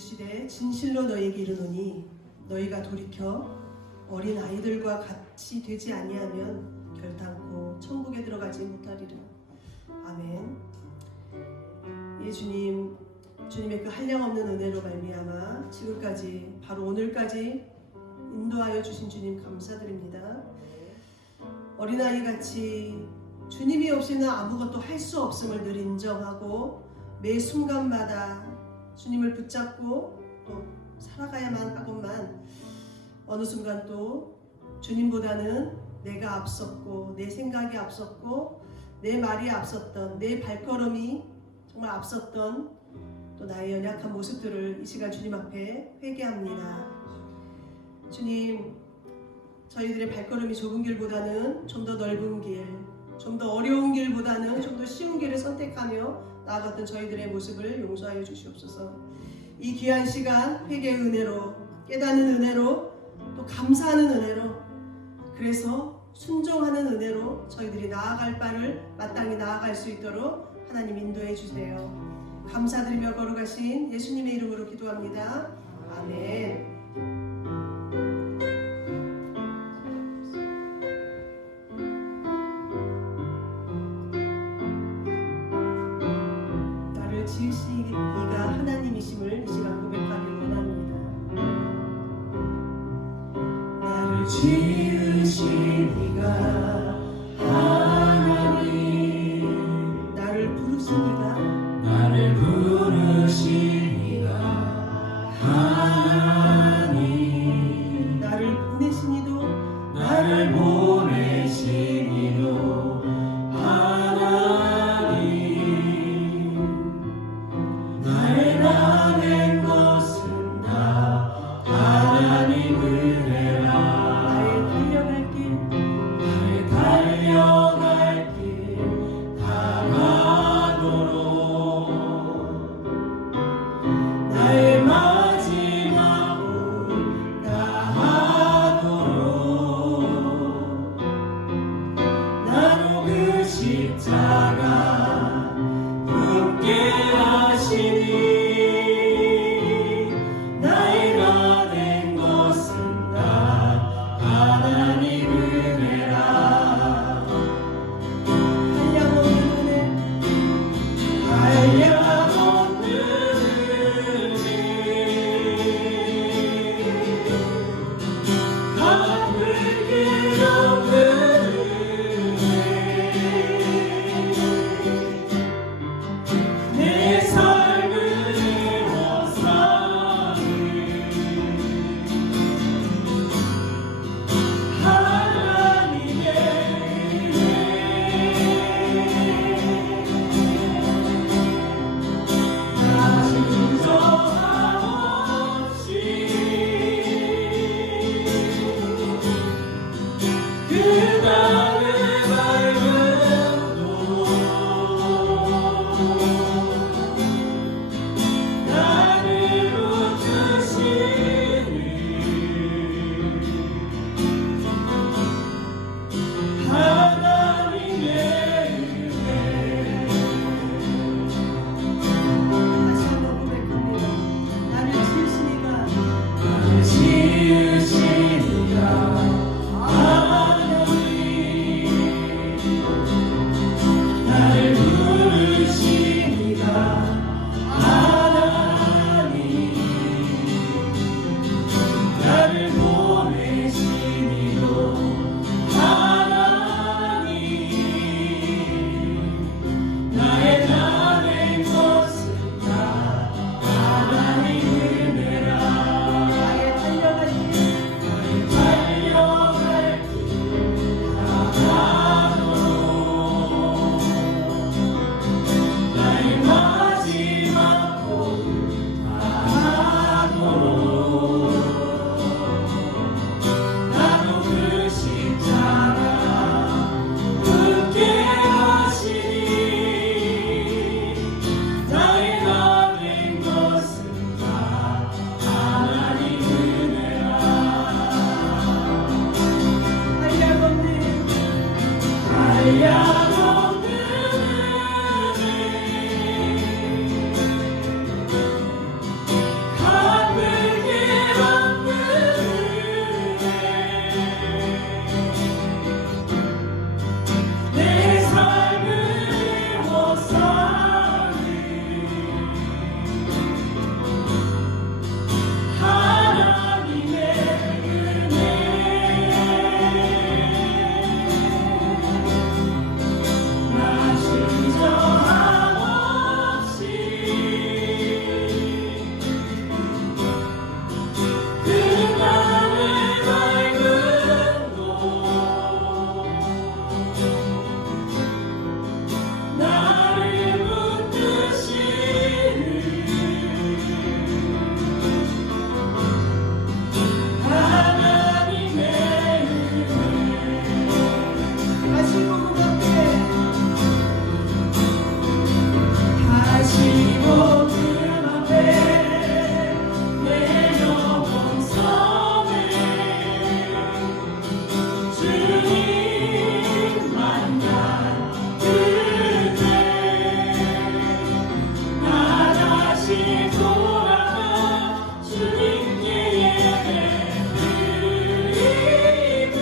이르시되 진실로 너희에게 이르노니 너희가 돌이켜 어린 아이들과 같이 되지 아니하면 결단코 천국에 들어가지 못하리라. 아멘. 예, 주님, 주님의 그 한량없는 은혜로 말미암아 지금까지 바로 오늘까지 인도하여 주신 주님 감사드립니다. 어린아이같이 주님이 없이는 아무것도 할 수 없음을 늘 인정하고 매 순간마다 주님을 붙잡고 또 살아가야만 하건만 어느 순간 또 주님보다는 내가 앞섰고 내 생각이 앞섰고 내 말이 앞섰던 내 발걸음이 정말 앞섰던 또 나의 연약한 모습들을 이 시간 주님 앞에 회개합니다. 주님, 저희들의 발걸음이 좁은 길보다는 좀 더 넓은 길, 좀 더 어려운 길보다는 좀 더 쉬운 길을 선택하며 나아갔던 저희들의 모습을 용서하여 주시옵소서. 이 귀한 시간 회개의 은혜로, 깨닫는 은혜로, 또 감사하는 은혜로, 그래서 순종하는 은혜로 저희들이 나아갈 바를 마땅히 나아갈 수 있도록 하나님 인도해 주세요. 감사드리며 거룩하신 예수님의 이름으로 기도합니다. 아멘. 나를 지으신 이가 하나님이심을 이 시간 고백하길 원합니다. 나를 지으신 이가 하나님, 나를 부르신 이가, 나를 부르신 이가 하나님, 나를 보내신 이도, 나를 보내신 이도 하나님, 나를 나낸 것은 다 하나님 은혜라. 나의 돌아가 주님께 예배드리며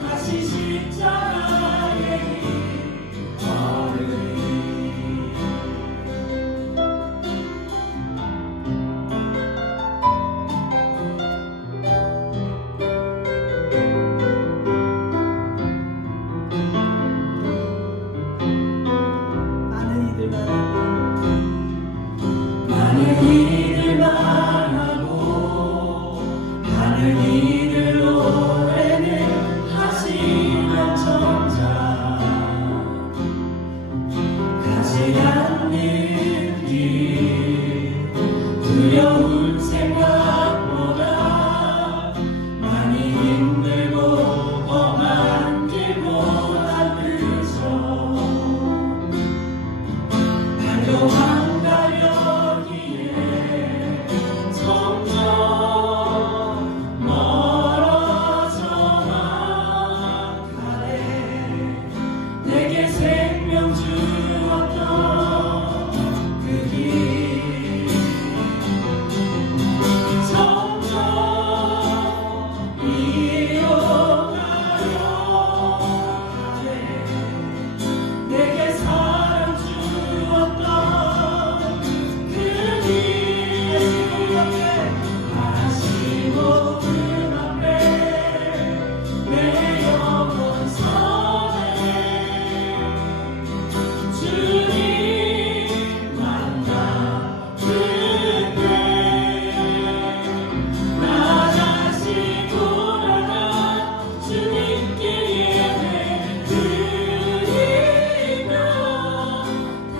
다시 십자가의 길 걸으리. 많은 이들만 하고 많은 이들 노래는 하지만 정작 가지 않는 길 두려운 생각보다 많이 힘들고 험한 길보다 그저 달려간 가려기에 점점 멀어져만 가네. 내게 생명 주었던 그 길 점점 잃어가려 하네. 내게 사랑 주었던 그 길 앞에 다시 모든 앞에 내 영혼 선해. 주님 만나 그때 나 다시 돌아가 주님께 예배드리며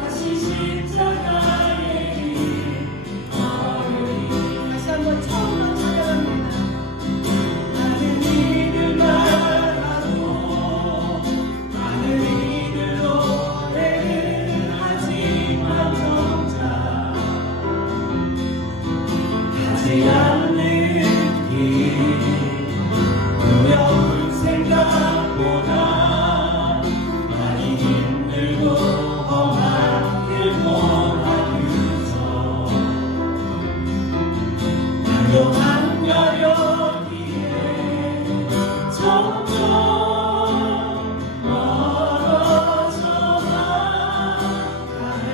다시 십자가의 길 걸으리. 다시 한번 처음으로 찬양합니다. 많은 이들만 하고 많은 이들 노래는 하지만 정작 가지 않는 길 두려운 생각보다 많이 힘들고 험한 길보다 그저 달려간 가려기에 점점 멀어져만 가네.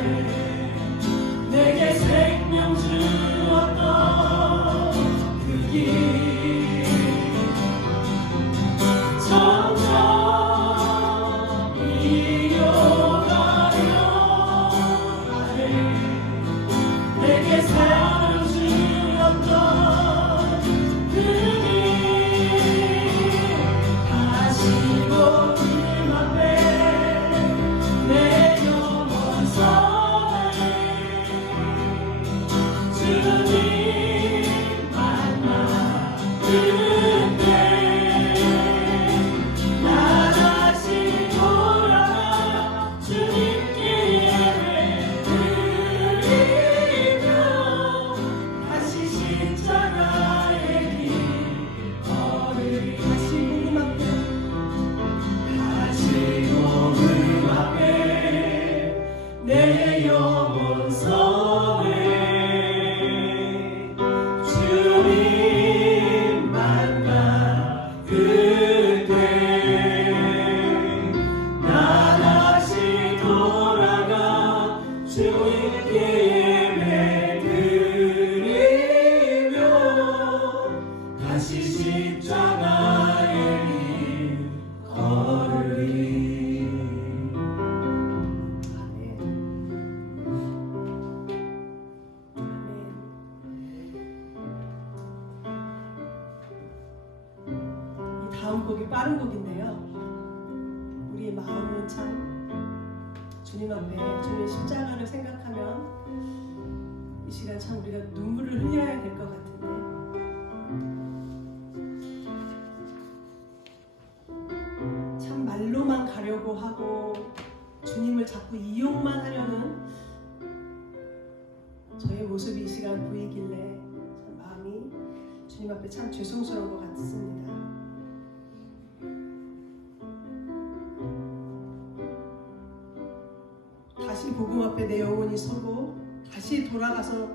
내게 생명 주었던 그 길 점점 잃어가려 하네. 내게 사랑 주었던 그 길 다시 보는 앞에 내 영혼 선해. 주님 만나 그때 나 다시 돌아가 주님께 예배드리며 다시 십자가의 길 걸으리. 다시 복음 앞에 다시 복음 앞에 내 영혼 선해. 주님 만나 그때 나 다시 돌아가 주님께 예배드리며 다시 십자가의 길 걸으리. 아멘. 이 다음 곡이 빠른 곡인데요. 우리의 마음은 참 주님 앞에 주님의 십자가를 생각하면 이 시간 참 우리가 눈물을 흘려야 될 것 같은데 참 말로만 가려고 하고 주님을 자꾸 이용만 하려는 저의 모습이 이 시간 보이길래 참 마음이 주님 앞에 참 죄송스러운 것 같습니다. 다시 복음 앞에 내 영혼이 서고 다시 다시 돌아가서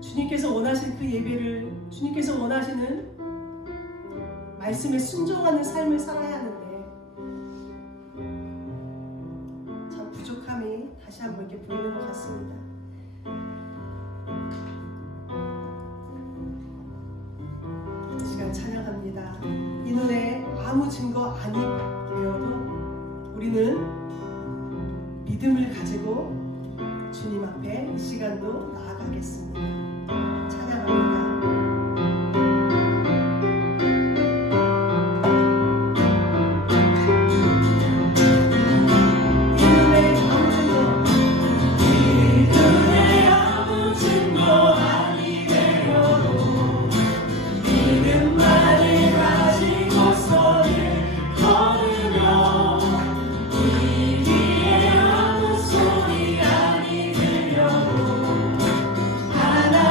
주님께서 원하신 그 예배를, 주님께서 원하시는 말씀에 순종하는 삶을 살아야 하는데 참 부족함이 다시 한번 이렇게 보이는 것 같습니다. 이 시간 찬양합니다. 이 노래 아무 증거 아니되어도 우리는 믿음을 가지고 주님 앞에 이 시간도 나아가겠습니다. 찬양합니다. 하나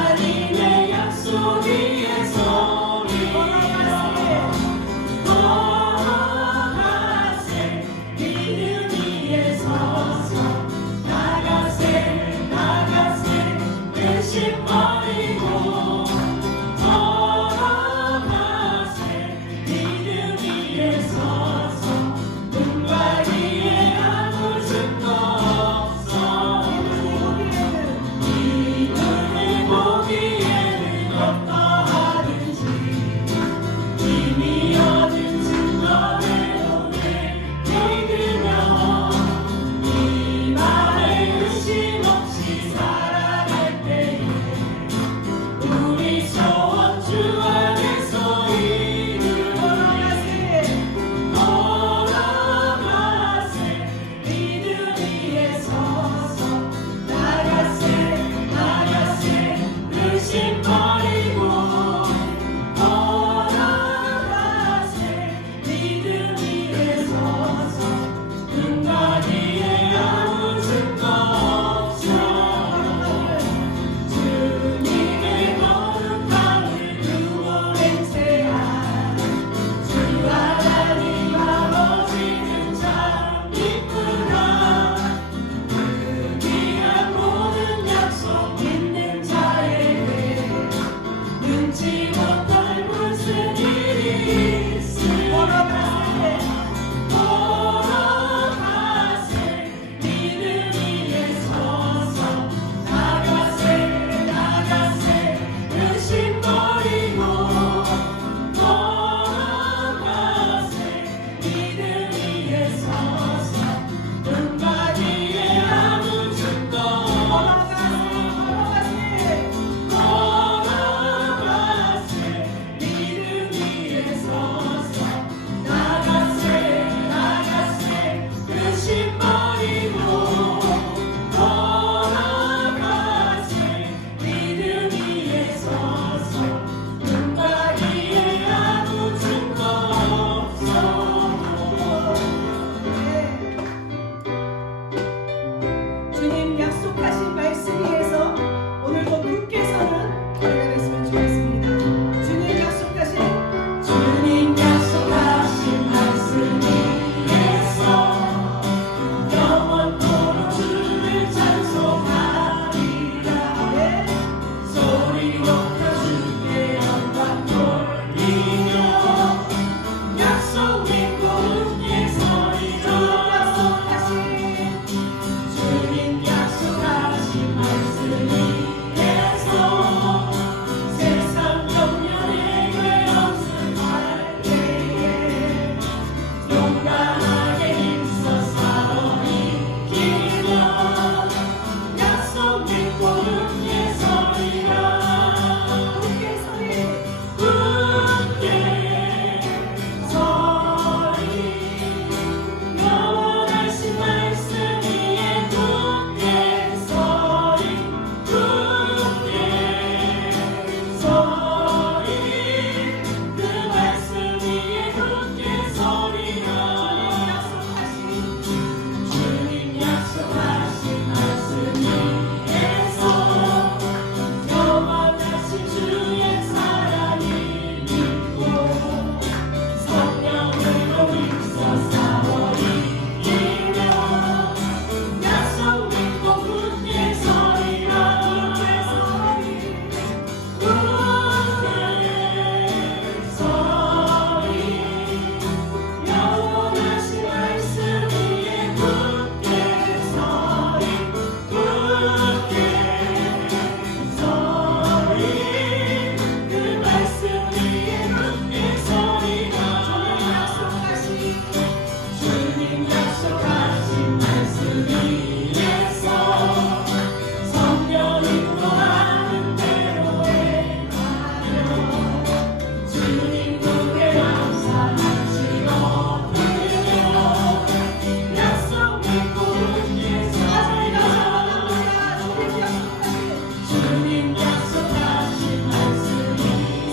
주님 약속하신 말씀이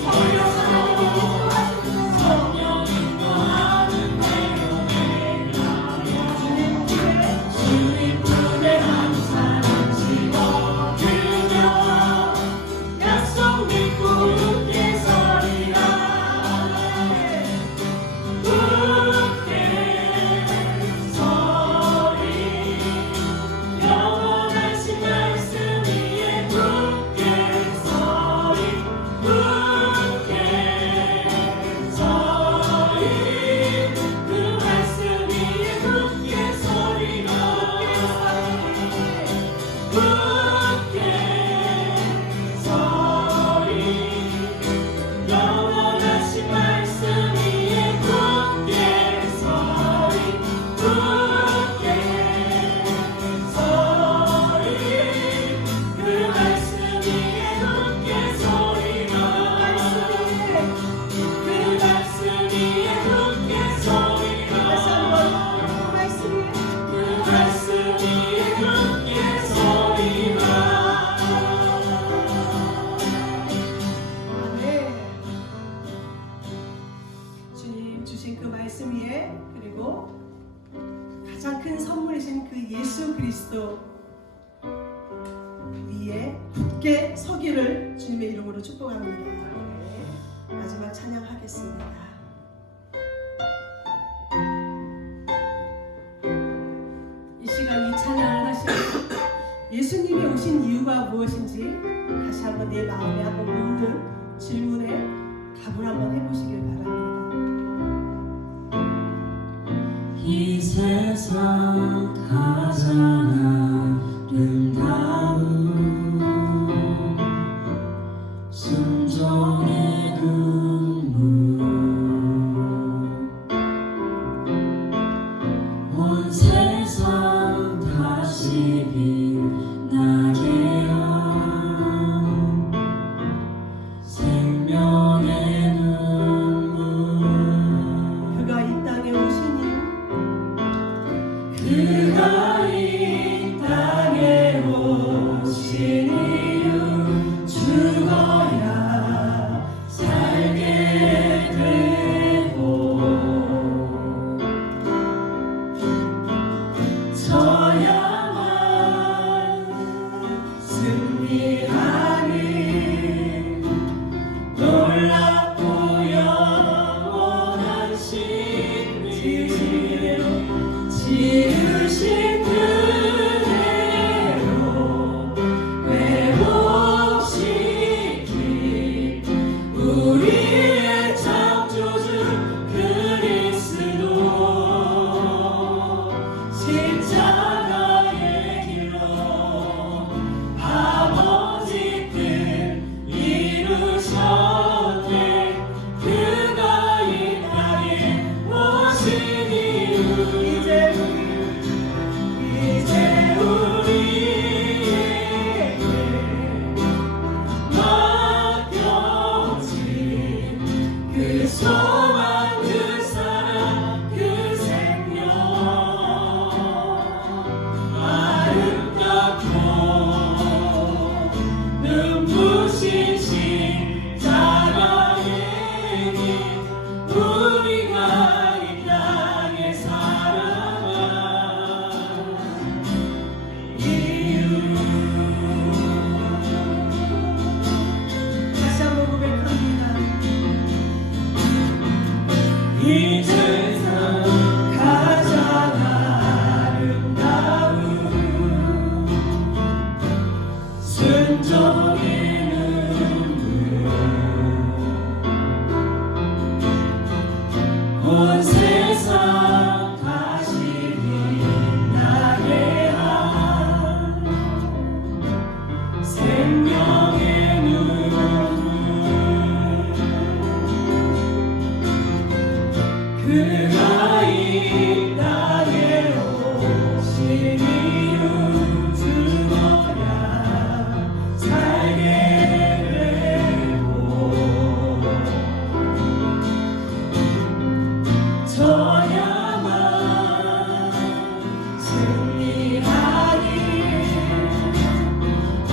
성령 인도하는 대로 내가며 주님 품에 항상 집어들며 약속 믿고 굳게 서리라. 영원하신 말씀 위에 굳게 서리 그 말씀 위에 굳게 서리라. 굳게 서리 영원하신 말씀 위에 굳게 서리 굳게 서리 그 말씀 위에 굳게 서리라. 그 말씀 위에 굳게 서리라. 그 말씀 위에 굳게 서리라. 아멘. 주님 주신 그 말씀 위에 그리고 가장 큰 선물이신 그 예수 그리스도 위에 굳게 서기를 주님의 이름으로 축복합니다. 마지막 찬양하겠습니다. 이 시간 이 찬양을 하시고 예수님이 오신 이유가 무엇인지 다시 한번 내 마음에 한번 묻는 질문에 답을 한번 해보시길 바랍니다. 이 세상 가장 아름다운 순종의 눈물 온 세상 다시 빛나게 한 생명의 눈물 그가 이 땅에 오신 이유 그가 이 땅에 오신 이유 죽어야 살게 되고 져야만 승리하는 놀랍고 영원한 신비 지으신 그대로 회복시킨 우리의 창조주 그리스도 십자가의 길로 아버지 뜻 이루셨네. 그가 이 땅에 오신 이유 이제 우리에게 맡겨진 그 소망 그 사랑 그 생명 아름답고 눈부신 십자가의 길 우리가 이 땅에 살아간 이유 다시 한번 고백합니다. 이 세상 가장 아름다운 순종의 눈물 온 세상 다시 빛나게 한 생명의 눈물 그가 이 땅에 오신 이유 죽어야 살게 되고 져야만 승리하니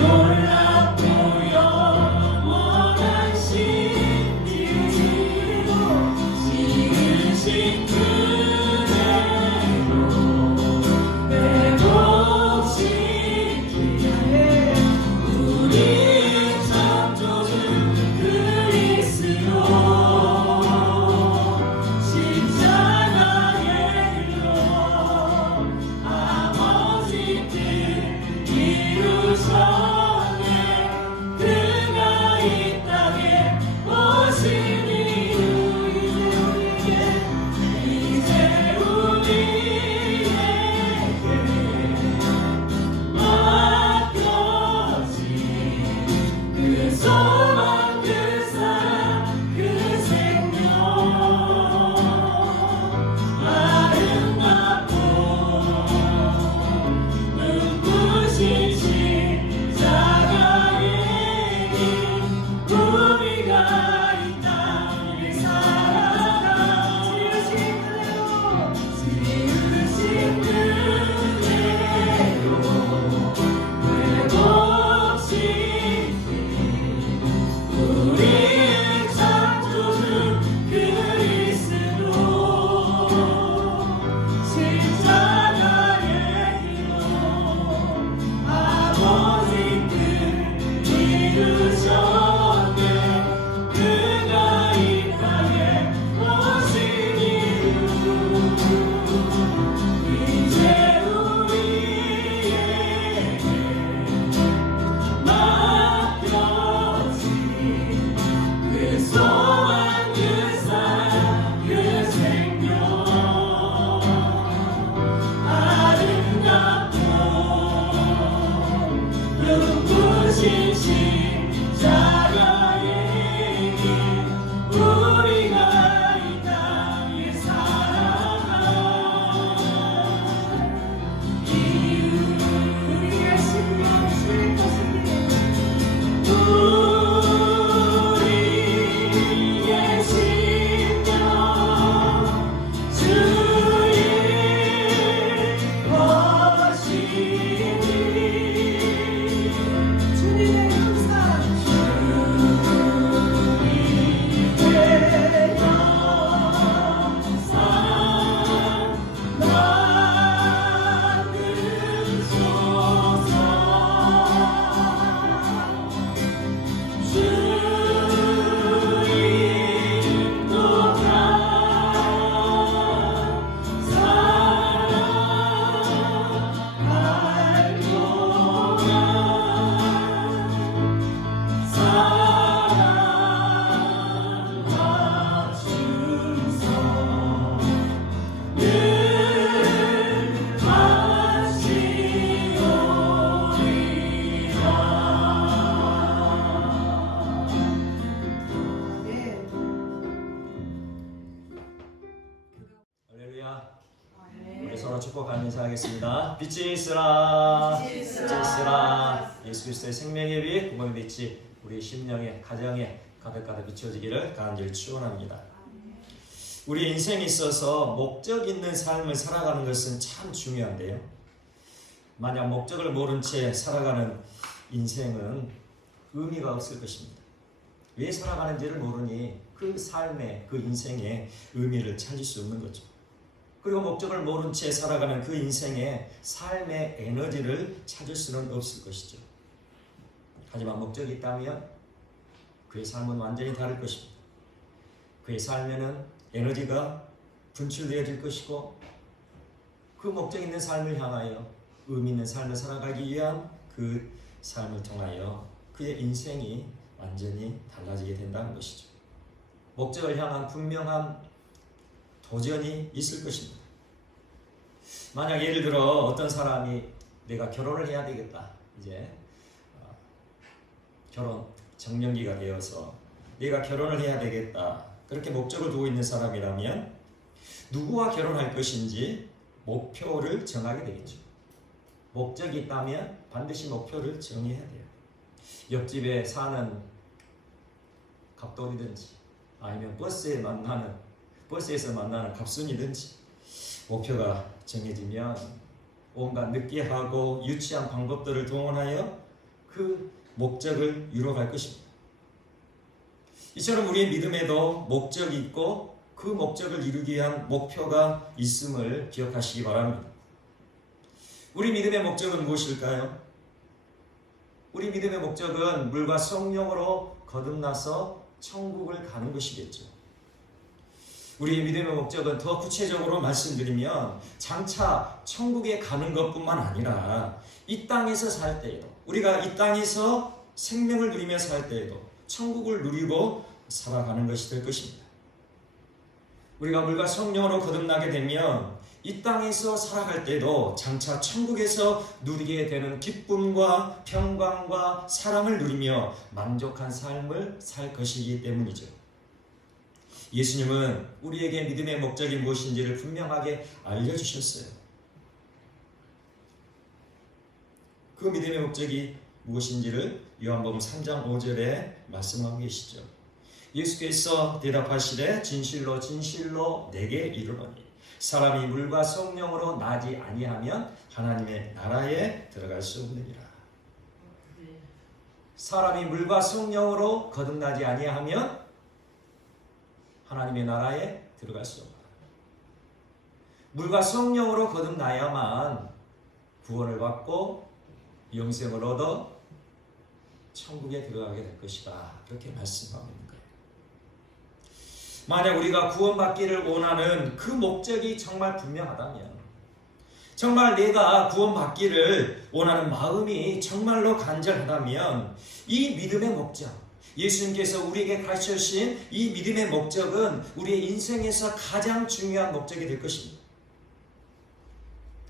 놀랍고 소망 그 사랑 그 생명 아름답고 눈부신 십자가의 길 우리가 이 땅을 살아가 지으신 은혜로 회복시 우리의 창조주 그리스도 십자가의 길로 아버지 뜻 이루셨네 그가 이 땅에 오신 이유 이제 우리에게 맡겨진 그 소망 그 사랑 그 생명 아름답고 눈부신 십자가의 길 우리가 이 땅에 살아갈 이유 우리의 심령 쉴 것이니 우리의 심령 주의 것이니 주님의 형상 주님의 영상 만드소서 주인도 다 사랑할 동안 사랑하주소 늘 하시오리라 아멘. 할렐루야. 우리 서로 축복하며 인사하겠습니다. 빛이 있으라. 빛이 있으라. 빛이 있으라. 예수 그리스도의 생명의 빛, 구멍의 빛이 우리 심령에, 가정에 가득가득 비춰지기를 간절히 축원합니다. 우리 인생에 있어서 목적 있는 삶을 살아가는 것은 참 중요한데요. 만약 목적을 모른 채 살아가는 인생은 의미가 없을 것입니다. 왜 살아가는지를 모르니 그 삶의, 그 인생의 의미를 찾을 수 없는 거죠. 그리고 목적을 모른 채 살아가는 그 인생의 삶의 에너지를 찾을 수는 없을 것이죠. 하지만 목적이 있다면 그의 삶은 완전히 다를 것입니다. 그의 삶에는 에너지가 분출되어질 것이고 그 목적 있는 삶을 향하여 의미 있는 삶을 살아가기 위한 그 삶을 통하여 그의 인생이 완전히 달라지게 된다는 것이죠. 목적을 향한 분명한 도전이 있을 것입니다. 만약 예를 들어 어떤 사람이 내가 결혼을 해야 되겠다. 이제 결혼 정년기가 되어서 내가 결혼을 해야 되겠다. 그렇게 목적을 두고 있는 사람이라면 누구와 결혼할 것인지 목표를 정하게 되겠죠. 목적이 있다면 반드시 목표를 정해야 돼요. 옆집에 사는 갑돌이든지 아니면 버스에서 만나는 갑순이든지 목표가 정해지면 온갖 느끼하고 유치한 방법들을 동원하여 그 목적을 이루어갈 것입니다. 이처럼 우리의 믿음에도 목적이 있고 그 목적을 이루기 위한 목표가 있음을 기억하시기 바랍니다. 우리 믿음의 목적은 무엇일까요? 우리 믿음의 목적은 물과 성령으로 거듭나서 천국을 가는 것이겠죠. 우리의 믿음의 목적은 더 구체적으로 말씀드리면 장차 천국에 가는 것뿐만 아니라 이 땅에서 살 때에도 우리가 이 땅에서 생명을 누리며 살 때에도 천국을 누리고 살아가는 것이 될 것입니다. 우리가 물과 성령으로 거듭나게 되면 이 땅에서 살아갈 때도 장차 천국에서 누리게 되는 기쁨과 평강과 사랑을 누리며 만족한 삶을 살 것이기 때문이죠. 예수님은 우리에게 믿음의 목적이 무엇인지를 분명하게 알려주셨어요. 그 믿음의 목적이 무엇인지를 요한복음 3장 5절에 말씀하고 계시죠. 예수께서 대답하시되 진실로 진실로 내게 이르노니 사람이 물과 성령으로 나지 아니하면 하나님의 나라에 들어갈 수 없느니라. 사람이 물과 성령으로 거듭나지 아니하면 하나님의 나라에 들어갈 수 없다. 물과 성령으로 거듭나야만 구원을 받고 영생을 얻어 천국에 들어가게 될 것이다. 그렇게 말씀하고 있는 거예요. 만약 우리가 구원받기를 원하는 그 목적이 정말 분명하다면, 정말 내가 구원받기를 원하는 마음이 정말로 간절하다면 이 믿음의 목적, 예수님께서 우리에게 가르쳐주신 이 믿음의 목적은 우리의 인생에서 가장 중요한 목적이 될 것입니다.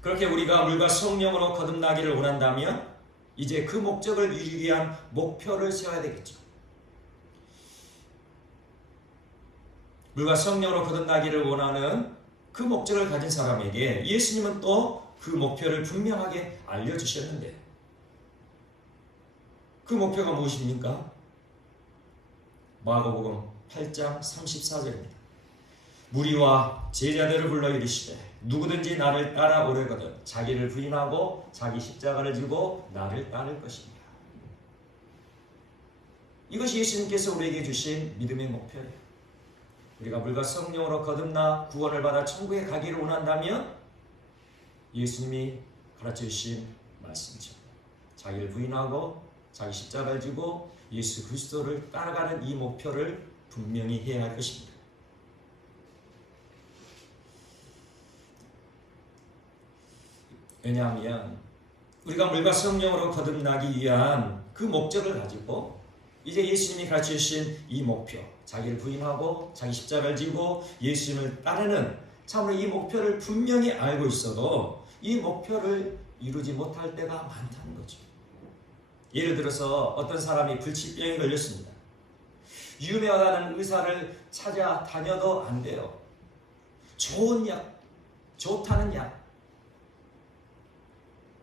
그렇게 우리가 물과 성령으로 거듭나기를 원한다면 이제 그 목적을 이루기 위한 목표를 세워야 되겠죠. 물과 성령으로 거듭나기를 원하는 그 목적을 가진 사람에게 예수님은 또 그 목표를 분명하게 알려주셨는데, 그 목표가 무엇입니까? 마가복음 8장 34절입니다. 무리와 제자들을 불러 이르시되 누구든지 나를 따라오려거든 자기를 부인하고 자기 십자가를 지고 나를 따를 것입니다. 이것이 예수님께서 우리에게 주신 믿음의 목표예요. 우리가 물과 성령으로 거듭나 구원을 받아 천국에 가기를 원한다면 예수님이 가르쳐 주신 말씀이죠. 자기를 부인하고 자기 십자가를 지고 예수 그리스도를 따라가는 이 목표를 분명히 해야 할 것입니다. 왜냐하면 우리가 물과 성령으로 거듭나기 위한 그 목적을 가지고 이제 예수님이 가르쳐 주신 이 목표, 자기를 부인하고 자기 십자가를 지고 예수님을 따르는, 참으로 이 목표를 분명히 알고 있어도 이 목표를 이루지 못할 때가 많다는 거죠. 예를 들어서 어떤 사람이 불치병에 걸렸습니다. 유명한 의사를 찾아다녀도 안 돼요. 좋은 약, 좋다는 약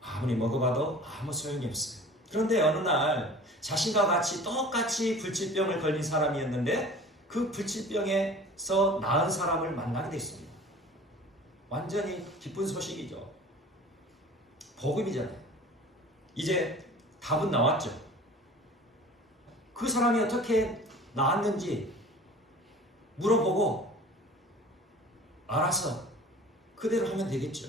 아무리 먹어봐도 아무 소용이 없어요. 그런데 어느 날 자신과 같이 똑같이 불치병을 걸린 사람이었는데 그 불치병에서 나은 사람을 만나게 됐습니다. 완전히 기쁜 소식이죠. 복음이잖아요. 이제 답은 나왔죠. 그 사람이 어떻게 나았는지 물어보고 알아서 그대로 하면 되겠죠.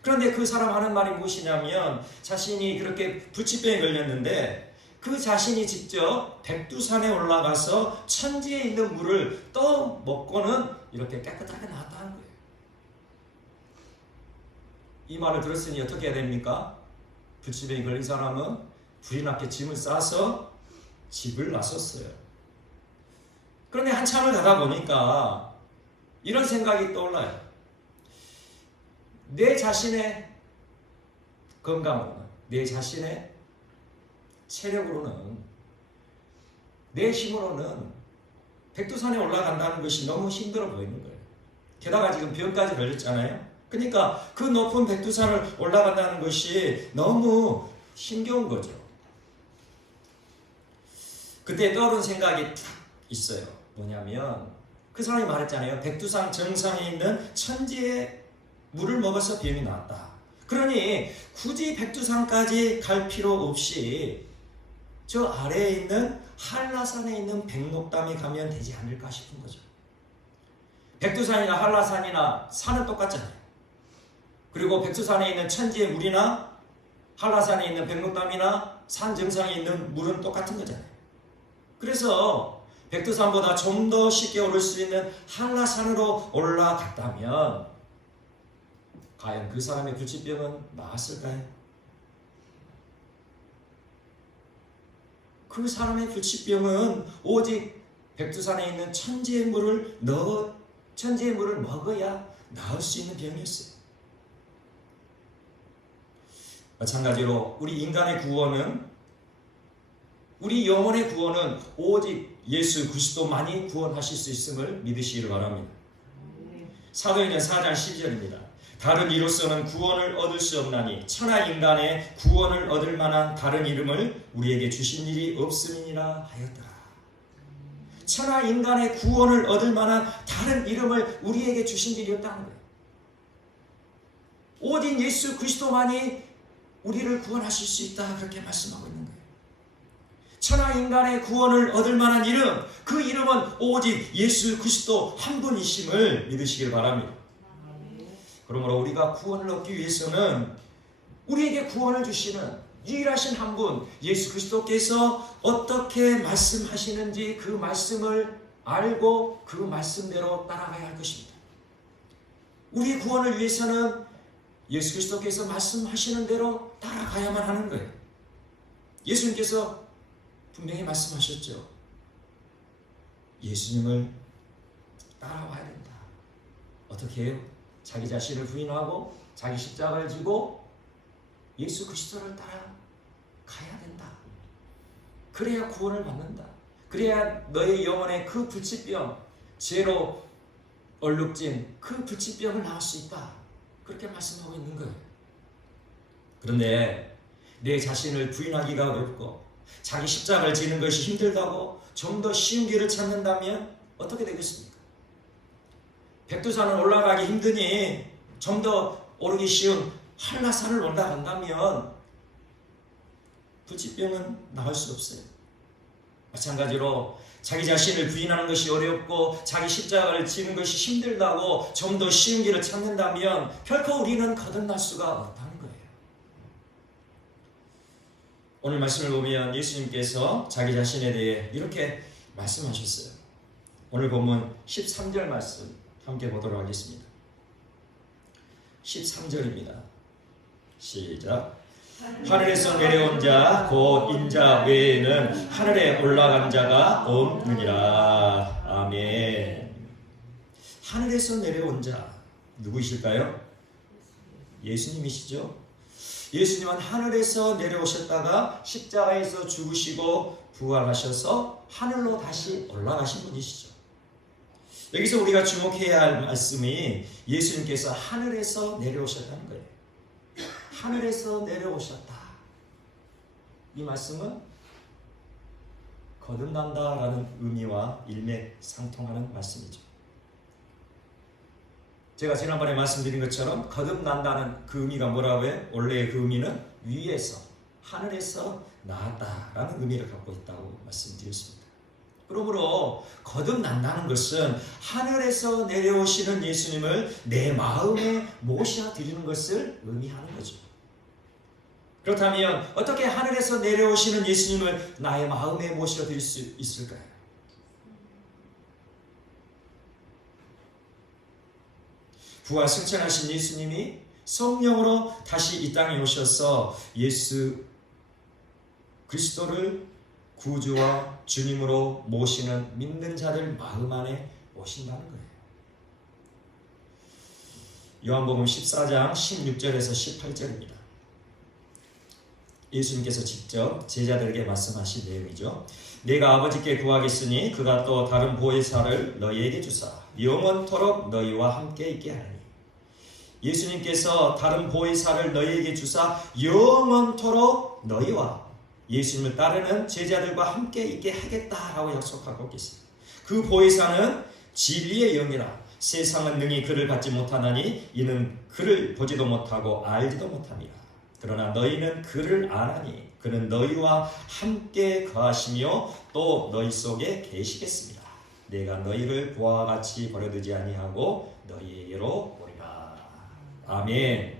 그런데 그 사람 하는 말이 무엇이냐면, 자신이 그렇게 불치병에 걸렸는데 그 자신이 직접 백두산에 올라가서 천지에 있는 물을 떠 먹고는 이렇게 깨끗하게 나았다는 거예요. 이 말을 들었으니 어떻게 해야 됩니까? 불치병에 걸린 사람은 불이 났게 짐을 싸서 집을 나섰어요. 그런데 한참을 가다 보니까 이런 생각이 떠올라요. 내 자신의 건강으로는, 내 자신의 체력으로는, 내 힘으로는 백두산에 올라간다는 것이 너무 힘들어 보이는 거예요. 게다가 지금 병까지 걸렸잖아요. 그러니까 그 높은 백두산을 올라간다는 것이 너무 힘겨운 거죠. 그때 떠오른 생각이 딱 있어요. 뭐냐면 그 사람이 말했잖아요. 백두산 정상에 있는 천지의 물을 먹어서 병이 나았다. 그러니 굳이 백두산까지 갈 필요 없이 저 아래에 있는 한라산에 있는 백록담에 가면 되지 않을까 싶은 거죠. 백두산이나 한라산이나 산은 똑같잖아요. 그리고 백두산에 있는 천지의 물이나 한라산에 있는 백록담이나 산 정상에 있는 물은 똑같은 거잖아요. 그래서 백두산보다 좀 더 쉽게 오를 수 있는 한라산으로 올라갔다면 과연 그 사람의 불치병은 나았을까요? 그 사람의 불치병은 오직 백두산에 있는 천지의 물을 먹어야 나을 수 있는 병이었어요. 마찬가지로 우리 인간의 구원은, 우리 영혼의 구원은 오직 예수 그리스도만이 구원하실 수 있음을 믿으시기를 바랍니다. 사도행전 4장 12절입니다. 다른 이로서는 구원을 얻을 수 없나니 천하 인간의 구원을 얻을 만한 다른 이름을 우리에게 주신 일이 없음이니라 하였더라. 천하 인간의 구원을 얻을 만한 다른 이름을 우리에게 주신 일이 없다는 거예요. 오직 예수 그리스도만이 우리를 구원하실 수 있다, 그렇게 말씀하고 있는 거예요. 천하 인간의 구원을 얻을 만한 이름, 그 이름은 오직 예수 그리스도 한 분이심을 믿으시길 바랍니다. 그러므로 우리가 구원을 얻기 위해서는 우리에게 구원을 주시는 유일하신 한 분, 예수 그리스도께서 어떻게 말씀하시는지 그 말씀을 알고 그 말씀대로 따라가야 할 것입니다. 우리의 구원을 위해서는 예수 그리스도께서 말씀하시는 대로 따라가야만 하는 거예요. 예수님께서 분명히 말씀하셨죠. 예수님을 따라와야 된다. 어떻게 해요? 자기 자신을 부인하고 자기 십자가를 지고 예수 그리스도를 따라가야 된다. 그래야 구원을 받는다. 그래야 너의 영혼의 그 불치병, 죄로 얼룩진 그 불치병을 나을 수 있다. 그렇게 말씀하고 있는 거예요. 그런데 내 자신을 부인하기가 어렵고 자기 십자가를 지는 것이 힘들다고 좀 더 쉬운 길을 찾는다면 어떻게 되겠습니까? 백두산을 올라가기 힘드니 좀 더 오르기 쉬운 한라산을 올라간다면 불치병은 나을 수 없어요. 마찬가지로 자기 자신을 부인하는 것이 어렵고 자기 십자가를 지는 것이 힘들다고 좀 더 쉬운 길을 찾는다면 결코 우리는 거듭날 수가 없다는 거예요. 오늘 말씀을 보면 예수님께서 자기 자신에 대해 이렇게 말씀하셨어요. 오늘 본문 13절 말씀 함께 보도록 하겠습니다. 13절입니다. 시작. 하늘에서 내려온 자 곧 인자 외에는 하늘에 올라간 자가 없느니라. 아멘. 하늘에서 내려온 자 누구이실까요? 예수님이시죠. 예수님은 하늘에서 내려오셨다가 십자가에서 죽으시고 부활하셔서 하늘로 다시 올라가신 분이시죠. 여기서 우리가 주목해야 할 말씀이 예수님께서 하늘에서 내려오셨다는 거예요. 하늘에서 내려오셨다. 이 말씀은 거듭난다라는 의미와 일맥상통하는 말씀이죠. 제가 지난번에 말씀드린 것처럼 거듭난다는 그 의미가 뭐라고 해요? 원래의 그 의미는 위에서, 하늘에서 나왔다라는 의미를 갖고 있다고 말씀드렸습니다. 그러므로 거듭난다는 것은 하늘에서 내려오시는 예수님을 내 마음에 모셔드리는 것을 의미하는 거죠. 그렇다면 어떻게 하늘에서 내려오시는 예수님을 나의 마음에 모셔드릴 수 있을까요? 부활 승천하신 예수님이 성령으로 다시 이 땅에 오셔서 예수 그리스도를 구주와 주님으로 모시는 믿는 자들 마음 안에 오신다는 거예요. 요한복음 14장 16절에서 18절입니다. 예수님께서 직접 제자들에게 말씀하신 내용이죠. 내가 아버지께 구하겠으니 그가 또 다른 보혜사를 너희에게 주사 영원토록 너희와 함께 있게 하리니. 예수님께서 다른 보혜사를 너희에게 주사 영원토록 너희와 예수님을 따르는 제자들과 함께 있게 하겠다라고 약속하고 계십니다. 그 보혜사는 진리의 영이라 세상은 능히 그를 받지 못하나니 이는 그를 보지도 못하고 알지도 못함이라. 그러나 너희는 그를 아나니 그는 너희와 함께 거하시며 또 너희 속에 계시겠습니다. 내가 너희를 보아와 같이 버려두지 아니하고 너희에게로 오리라. 아멘.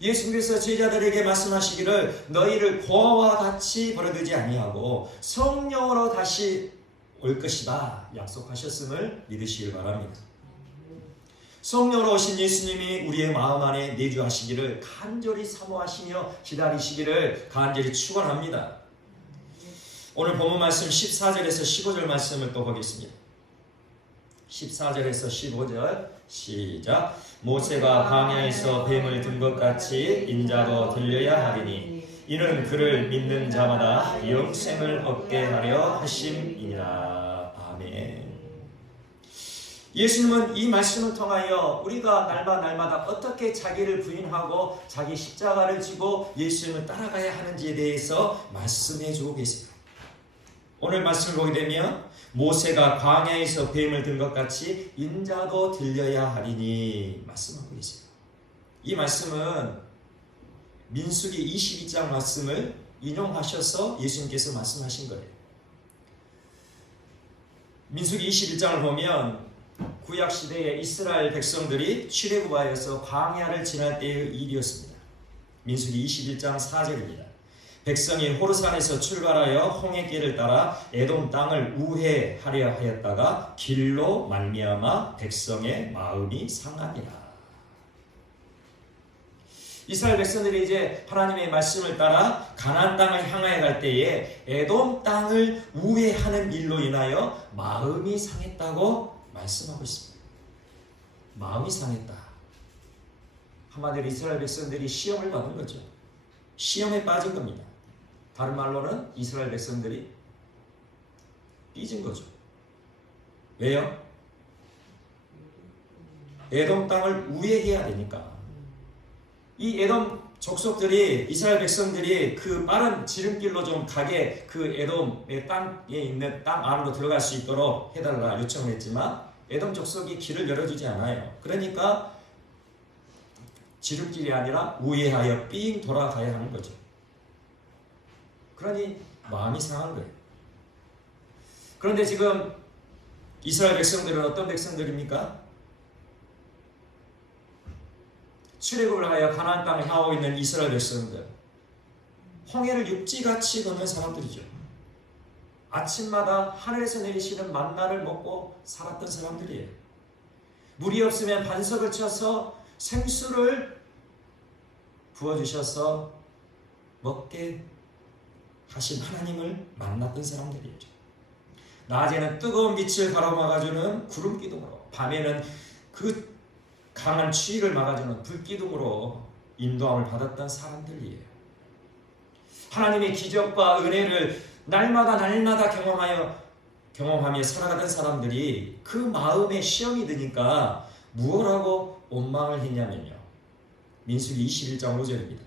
예수님께서 제자들에게 말씀하시기를 너희를 고아와 같이 버려두지 아니하고 성령으로 다시 올 것이다 약속하셨음을 믿으시길 바랍니다. 성령으로 오신 예수님이 우리의 마음 안에 내주하시기를 간절히 사모하시며 기다리시기를 간절히 축원합니다. 오늘 본문 말씀 14절에서 15절 말씀을 또 보겠습니다. 14절에서 15절 시작. 모세가 광야에서 뱀을 든 것 같이 인자도 들려야 하리니 이는 그를 믿는 자마다 영생을 얻게 하려 하심이니라. 아멘. 예수님은 이 말씀을 통하여 우리가 날마다 어떻게 자기를 부인하고 자기 십자가를 지고 예수님을 따라가야 하는지에 대해서 말씀해 주고 계십니다. 오늘 말씀을 보게 되면 모세가 광야에서 뱀을 든 것 같이 인자도 들려야 하리니 말씀하고 계십니다. 이 말씀은 민수기 22장 말씀을 인용하셔서 예수님께서 말씀하신 거예요. 민수기 21장을 보면 구약 시대에 이스라엘 백성들이 출애굽하여서 광야를 지날 때의 일이었습니다. 민수기 21장 4절입니다. 백성이 호르산에서 출발하여 홍해길을 따라 에돔 땅을 우회하려 하였다가 길로 말미암아 백성의 마음이 상하니라. 이스라엘 백성들이 이제 하나님의 말씀을 따라 가나안 땅을 향하여 갈 때에 에돔 땅을 우회하는 일로 인하여 마음이 상했다고 말씀하고 있습니다. 마음이 상했다. 한마디로 이스라엘 백성들이 시험을 받은 거죠. 시험에 빠진 겁니다. 다른 말로는 이스라엘 백성들이 삐진 거죠. 왜요? 에돔 땅을 우회해야 되니까. 이 에돔 족속들이 이스라엘 백성들이 그 빠른 지름길로 좀 가게 그 에돔의 땅에 있는 땅 안으로 들어갈 수 있도록 해달라 요청을 했지만 에돔 족속이 길을 열어주지 않아요. 그러니까 지름길이 아니라 우회하여 삥 돌아가야 하는 거죠. 그러니 마음이 상한 거예요. 그런데 지금 이스라엘 백성들은 어떤 백성들입니까? 출애굽을 하여 가나안 땅을 향하고 있는 이스라엘 백성들, 홍해를 육지같이 걷는 사람들이죠. 아침마다 하늘에서 내리시는 만나를 먹고 살았던 사람들이에요. 물이 없으면 반석을 쳐서 생수를 부어주셔서 먹게 하신 하나님을 만났던 사람들이죠. 낮에는 뜨거운 빛을 가로막아주는 구름 기둥으로, 밤에는 그 강한 추위를 막아주는 불 기둥으로 인도함을 받았던 사람들이에요. 하나님의 기적과 은혜를 날마다 경험하며 살아가던 사람들이 그 마음에 시험이 드니까 무엇하고 원망을 했냐면요. 민수기 21장 5절입니다.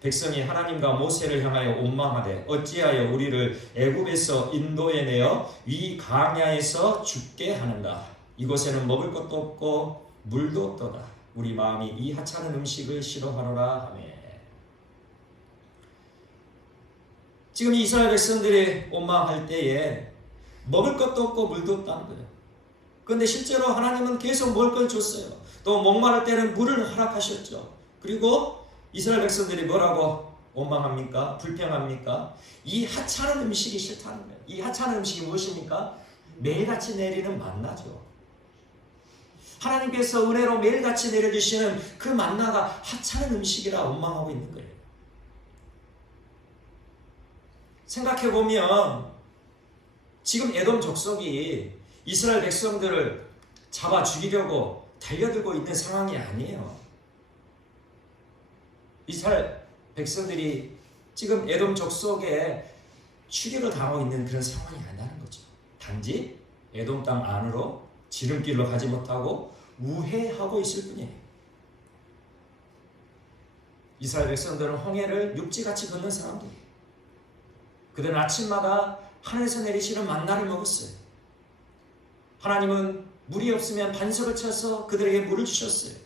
백성이 하나님과 모세를 향하여 원망하되 어찌하여 우리를 애굽에서 인도해 내어 위 광야에서 죽게 하는가. 이곳에는 먹을 것도 없고 물도 없도다. 우리 마음이 이 하찮은 음식을 싫어하노라 하며. 지금 이스라엘 백성들이 원망할 때에 먹을 것도 없고 물도 없다는 거예요. 그런데 실제로 하나님은 계속 먹을 걸 줬어요. 또 목마를 때는 물을 허락하셨죠. 그리고 이스라엘 백성들이 뭐라고 원망합니까? 불평합니까? 이 하찮은 음식이 싫다는 거예요. 이 하찮은 음식이 무엇입니까? 매일같이 내리는 만나죠. 하나님께서 은혜로 매일같이 내려주시는 그 만나가 하찮은 음식이라 원망하고 있는 거예요. 생각해보면 지금 에돔 족속이 이스라엘 백성들을 잡아 죽이려고 달려들고 있는 상황이 아니에요. 이스라엘 백성들이 지금 에돔 족속에 추격을 당하고 있는 그런 상황이 아니라는 거죠. 단지 에돔 땅 안으로 지름길로 가지 못하고 우회하고 있을 뿐이에요. 이스라엘 백성들은 홍해를 육지같이 걷는 사람들이에요. 그들은 아침마다 하늘에서 내리시는 만나를 먹었어요. 하나님은 물이 없으면 반석을 쳐서 그들에게 물을 주셨어요.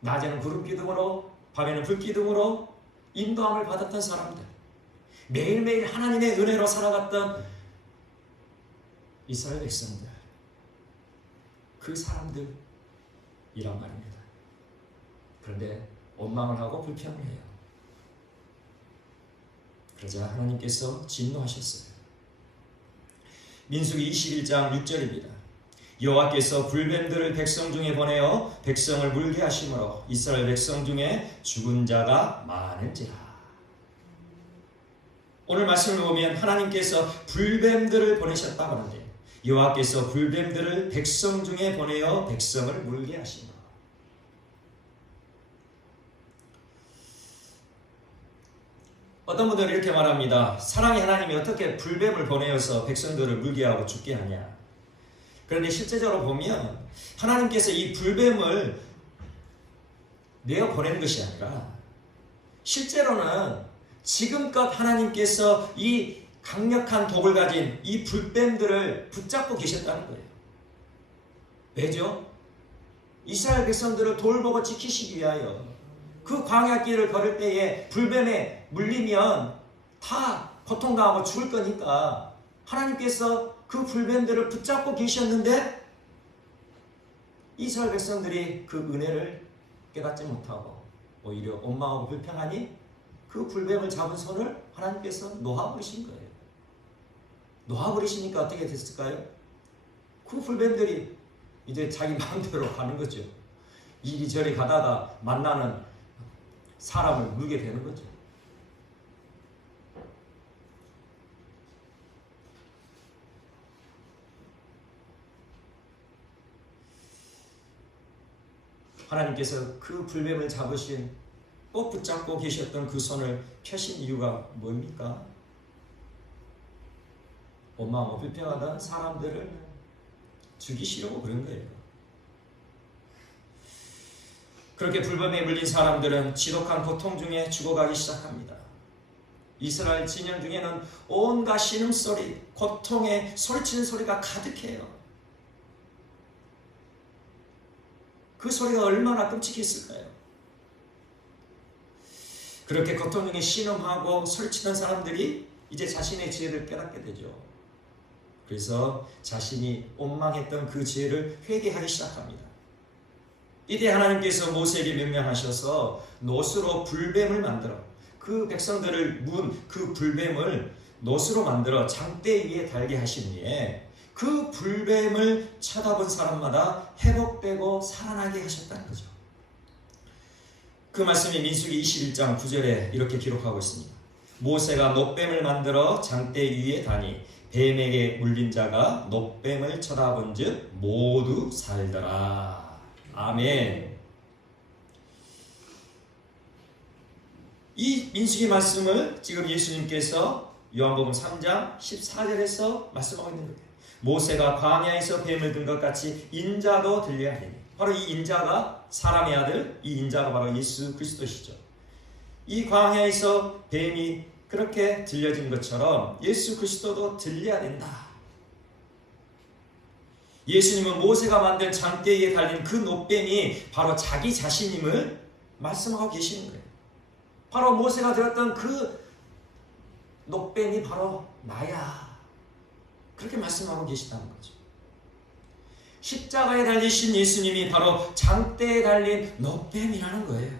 낮에는 구름 기둥으로, 밤에는 불 기둥으로 인도함을 받았던 사람들, 매일매일 하나님의 은혜로 살아갔던 이스라엘 백성들, 그 사람들이란 말입니다. 그런데 원망을 하고 불평을 해요. 그러자 하나님께서 진노하셨어요. 민수기 21장 6절입니다. 여호와께서 불뱀들을 백성 중에 보내어 백성을 물게 하심으로 이스라엘 백성 중에 죽은 자가 많은지라. 오늘 말씀을 보면 하나님께서 불뱀들을 보내셨다고 하는데 여호와께서 불뱀들을 백성 중에 보내어 백성을 물게 하시노라. 어떤 분들은 이렇게 말합니다. 사랑의 하나님이 어떻게 불뱀을 보내어서 백성들을 물게 하고 죽게 하냐. 그런데 실제적으로 보면 하나님께서 이 불뱀을 내어 보내는 것이 아니라 실제로는 지금껏 하나님께서 이 강력한 독을 가진 이 불뱀들을 붙잡고 계셨다는 거예요. 왜죠? 이스라엘 백성들을 돌보고 지키시기 위하여 그 광야길을 걸을 때에 불뱀에 물리면 다 고통당하고 죽을 거니까 하나님께서 그 불뱀들을 붙잡고 계셨는데 이스라엘 백성들이 그 은혜를 깨닫지 못하고 오히려 원망하고 불평하니 그 불뱀을 잡은 손을 하나님께서 놓아버리신 거예요. 놓아버리시니까 어떻게 됐을까요? 그 불뱀들이 이제 자기 마음대로 가는 거죠. 이리저리 가다가 만나는 사람을 물게 되는 거죠. 하나님께서 그 불뱀을 잡으신 꼭 붙잡고 계셨던 그 손을 펴신 이유가 뭡니까? 원망하고 불평하던 사람들을 죽이시려고 그런 거예요. 그렇게 불뱀에 물린 사람들은 지독한 고통 중에 죽어가기 시작합니다. 이스라엘 진영 중에는 온갖 신음소리, 고통에 소리치는 소리가 가득해요. 그 소리가 얼마나 끔찍했을까요? 그렇게 고통 중에 신음하고 소리치는 사람들이 이제 자신의 죄를 깨닫게 되죠. 그래서 자신이 원망했던 그 죄를 회개하기 시작합니다. 이때 하나님께서 모세에게 명령하셔서 놋으로 불뱀을 만들어 그 백성들을 문 그 불뱀을 놋으로 만들어 장대 위에 달게 하신 후에 그 불뱀을 쳐다본 사람마다 회복되고 살아나게 하셨다는 거죠. 그 말씀이 민수기 21장 9절에 이렇게 기록하고 있습니다. 모세가 놋뱀을 만들어 장대 위에 다니 뱀에게 물린 자가 놋뱀을 쳐다본 즉 모두 살더라. 아멘. 이 민수기 말씀을 지금 예수님께서 요한복음 3장 14절에서 말씀하고 있는 거예요. 모세가 광야에서 뱀을 든 것 같이 인자도 들려야 하니. 바로 이 인자가 사람의 아들, 이 인자가 바로 예수 그리스도시죠. 이 광야에서 뱀이 그렇게 들려진 것처럼 예수 그리스도도 들려야 된다. 예수님은 모세가 만든 장대 위에 달린 그 놋뱀이 바로 자기 자신임을 말씀하고 계시는 거예요. 바로 모세가 들었던 그 놋뱀이 바로 나야. 그렇게 말씀하고 계시다는 거죠. 십자가에 달리신 예수님이 바로 장대에 달린 놋뱀이라는 거예요.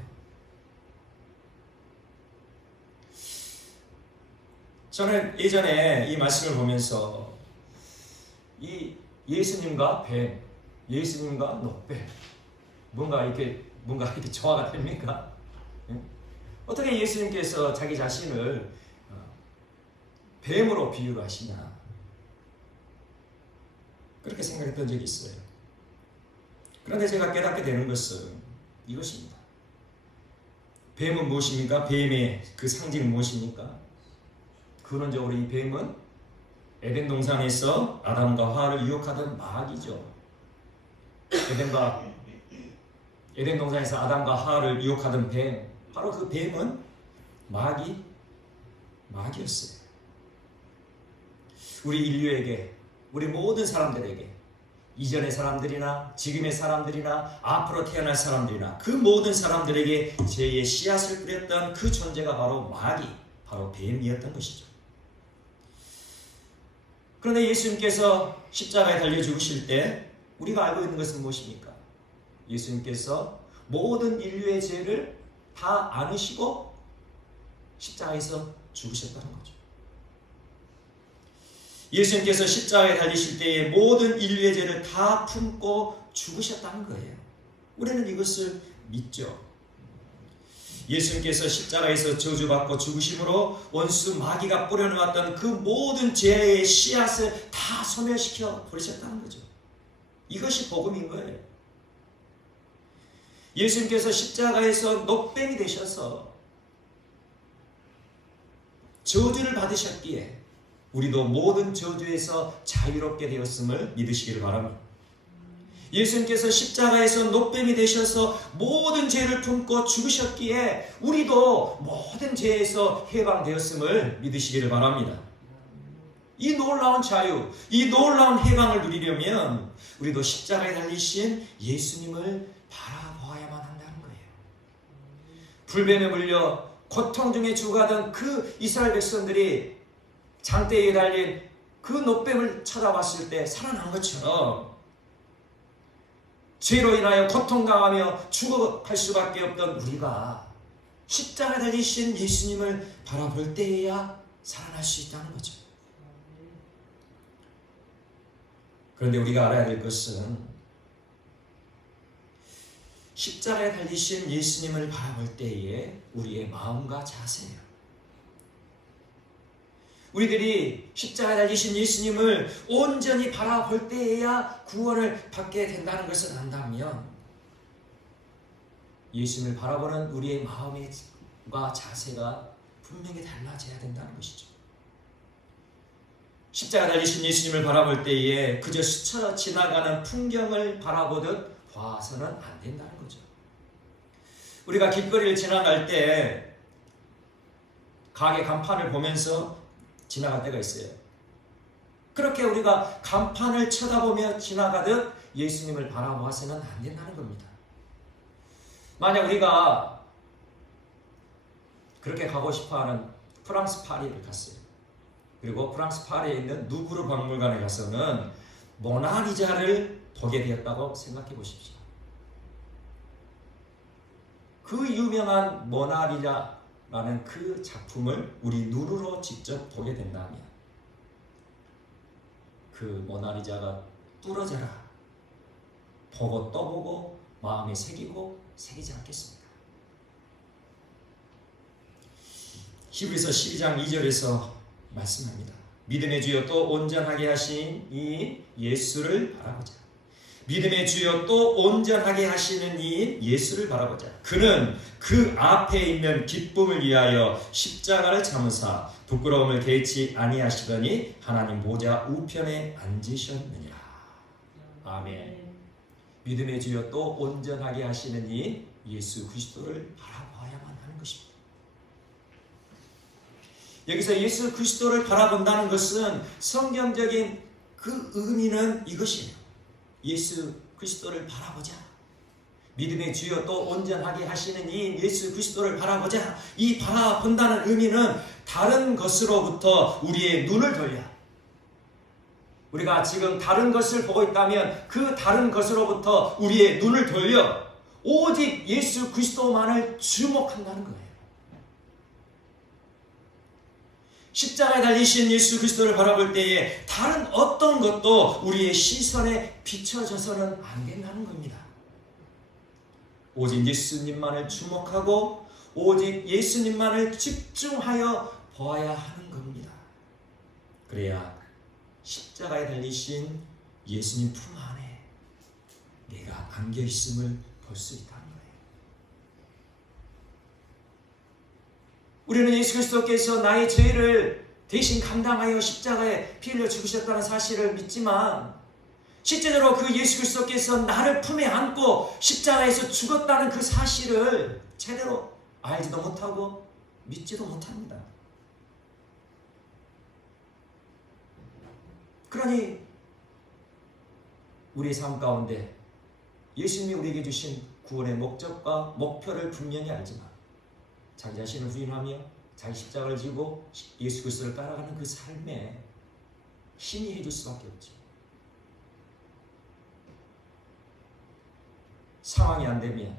저는 예전에 이 말씀을 보면서 이 예수님과 뱀, 예수님과 놋뱀 뭔가 이렇게 조화가 됩니까? 어떻게 예수님께서 자기 자신을 뱀으로 비유를 하시냐? 그렇게 생각했던 적이 있어요. 그런데 제가 깨닫게 되는 것은 이것입니다. 뱀은 무엇입니까? 뱀의 그 상징은 무엇입니까? 근원적으로 이 뱀은 에덴 동산에서 아담과 하와를 유혹하던 마귀죠. 에덴 동산에서 아담과 하와를 유혹하던 뱀, 바로 그 뱀은 마귀였어요. 우리 인류에게, 우리 모든 사람들에게, 이전의 사람들이나 지금의 사람들이나 앞으로 태어날 사람들이나 그 모든 사람들에게 죄의 씨앗을 뿌렸던 그 존재가 바로 마귀, 바로 뱀이었던 것이죠. 그런데 예수님께서 십자가에 달려 죽으실 때 우리가 알고 있는 것은 무엇입니까? 예수님께서 모든 인류의 죄를 다 안으시고 십자가에서 죽으셨다는 거죠. 예수님께서 십자가에 달리실 때에 모든 인류의 죄를 다 품고 죽으셨다는 거예요. 우리는 이것을 믿죠. 예수님께서 십자가에서 저주받고 죽으심으로 원수 마귀가 뿌려놓았던 그 모든 죄의 씨앗을 다 소멸시켜 버리셨다는 거죠. 이것이 복음인 거예요. 예수님께서 십자가에서 노뱀이 되셔서 저주를 받으셨기에 우리도 모든 저주에서 자유롭게 되었음을 믿으시기를 바랍니다. 예수님께서 십자가에서 노뱀이 되셔서 모든 죄를 품고 죽으셨기에 우리도 모든 죄에서 해방되었음을 믿으시기를 바랍니다. 이 놀라운 자유, 이 놀라운 해방을 누리려면 우리도 십자가에 달리신 예수님을 바라보아야만 한다는 거예요. 불뱀에 물려 고통 중에 죽어가던 그 이스라엘 백성들이 장대에 달린 그 노뱀을 쳐다봤을 때 살아난 것처럼 죄로 인하여 고통당하며 죽어갈 수밖에 없던 우리가 십자가에 달리신 예수님을 바라볼 때에야 살아날 수 있다는 거죠. 그런데 우리가 알아야 될 것은 십자가에 달리신 예수님을 바라볼 때에 우리의 마음과 자세예요. 우리들이 십자가에 달리신 예수님을 온전히 바라볼 때에야 구원을 받게 된다는 것을 안다면 예수님을 바라보는 우리의 마음과 자세가 분명히 달라져야 된다는 것이죠. 십자가에 달리신 예수님을 바라볼 때에 그저 스쳐 지나가는 풍경을 바라보듯 봐서는 안 된다는 거죠. 우리가 길거리를 지나갈 때 가게 간판을 보면서 지나갈 때가 있어요. 그렇게 우리가 간판을 쳐다보며 지나가듯 예수님을 바라보아서는 안 된다는 겁니다. 만약 우리가 그렇게 가고 싶어하는 프랑스 파리를 갔어요. 그리고 프랑스 파리에 있는 누브르 박물관에 가서는 모나리자를 보게 되었다고 생각해 보십시오. 그 유명한 모나리자라는 그 작품을 우리 눈으로 직접 보게 된다면 그 모나리자가 뚫어져라 보고 또 보고 마음에 새기고 새기지 않겠습니까? 히브리서 12장 2절에서 말씀합니다. 믿음의 주여 또 온전하게 하신 이 예수를 바라보자. 믿음의 주여 또 온전하게 하시는 이 예수를 바라보자. 그는 그 앞에 있는 기쁨을 위하여 십자가를 참으사 부끄러움을 개의치 아니하시더니 하나님 보좌 우편에 앉으셨느니라. 아멘. 믿음의 주여 또 온전하게 하시는 이 예수 그리스도를 바라봐야만 하는 것입니다. 여기서 예수 그리스도를 바라본다는 것은 성경적인 그 의미는 이것이에요. 예수 그리스도를 바라보자. 믿음의 주여 또 온전하게 하시는 이 예수 그리스도를 바라보자. 이 바라본다는 의미는 다른 것으로부터 우리의 눈을 돌려. 우리가 지금 다른 것을 보고 있다면 그 다른 것으로부터 우리의 눈을 돌려 오직 예수 그리스도만을 주목한다는 거예요. 십자가에 달리신 예수 그리스도를 바라볼 때에 다른 어떤 것도 우리의 시선에 비춰져서는 안 된다는 겁니다. 오직 예수님만을 주목하고 오직 예수님만을 집중하여 보아야 하는 겁니다. 그래야 십자가에 달리신 예수님 품 안에 내가 안겨 있음을 볼 수 있다는 거예요. 우리는 예수 그리스도께서 나의 죄를 대신 감당하여 십자가에 피 흘려 죽으셨다는 사실을 믿지만 실제로 그 예수 그리스도께서 나를 품에 안고 십자가에서 죽었다는 그 사실을 제대로 알지도 못하고 믿지도 못합니다. 그러니 우리의 삶 가운데 예수님이 우리에게 주신 구원의 목적과 목표를 분명히 알지만 자기 자신을 부인하며 자기 십자가를 지고 예수 그리스도를 따라가는 그 삶에 힘이 해줄 수밖에 없죠. 상황이 안 되면,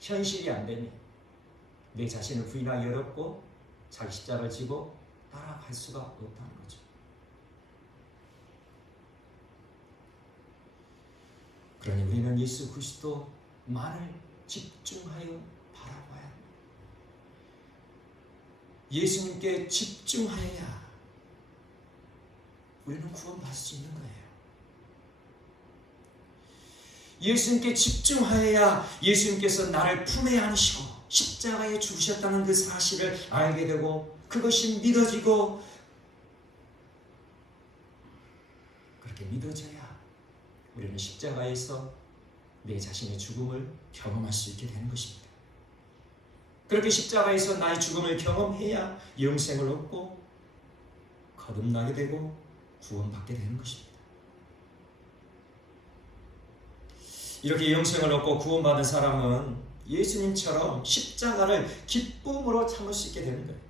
현실이 안 되면 내 자신을 부인하기 어렵고 자기 십자가를 지고 따라갈 수가 없다는 거죠. 그러니 우리는 예수 그리스도만을 집중하여 바라봐야 합니다. 예수님께 집중하여야 우리는 구원받을 수 있는 거예요. 예수님께 집중하여야 예수님께서 나를 품에 안으시고 십자가에 죽으셨다는 그 사실을 알게 되고 그것이 믿어지고 그렇게 믿어져야 우리는 십자가에서 내 자신의 죽음을 경험할 수 있게 되는 것입니다. 그렇게 십자가에서 나의 죽음을 경험해야 영생을 얻고 거듭나게 되고 구원받게 되는 것입니다. 이렇게 영생을 얻고 구원받은 사람은 예수님처럼 십자가를 기쁨으로 참을 수 있게 되는 거예요.